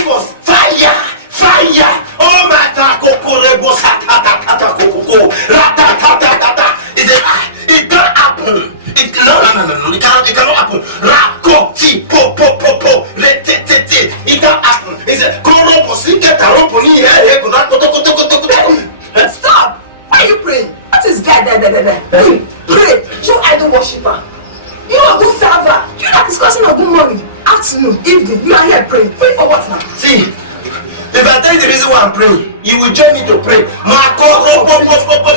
This was fire! Fire! Oh my God! Kokorebo satatata kokoko. Ratatatata. It can't happen. No. It cannot happen. Rako ti po. Retete. It can't happen. It's a koropo siketa ropo ni he koto. Stop! Why are you praying? What is that? Pray. You idol worshiper. You are a good server. You are discussing a good morning, afternoon, evening. You are here praying. Pray for what now? See, if I tell you the reason why I'm praying, you will join me to pray. You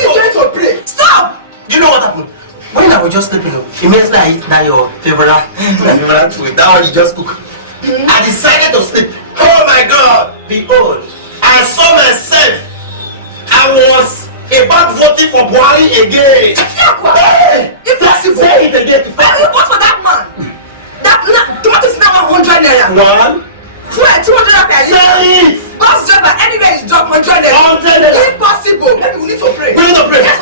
join to pray. Stop! You know what happened? When I was just sleeping, immediately I eat that your favorite food, that one you just cook. I decided to sleep. Oh my God! Behold, I saw myself. I was about voting for Buhari again. Hey! Impossible! Say it again. You vote for that man. Tomato is now 100 naira. One. Fuel 200 naira. Say it. Bus driver, anywhere you drop 100 naira. 100 naira. Impossible. Maybe we need to pray. We need to pray. Yes,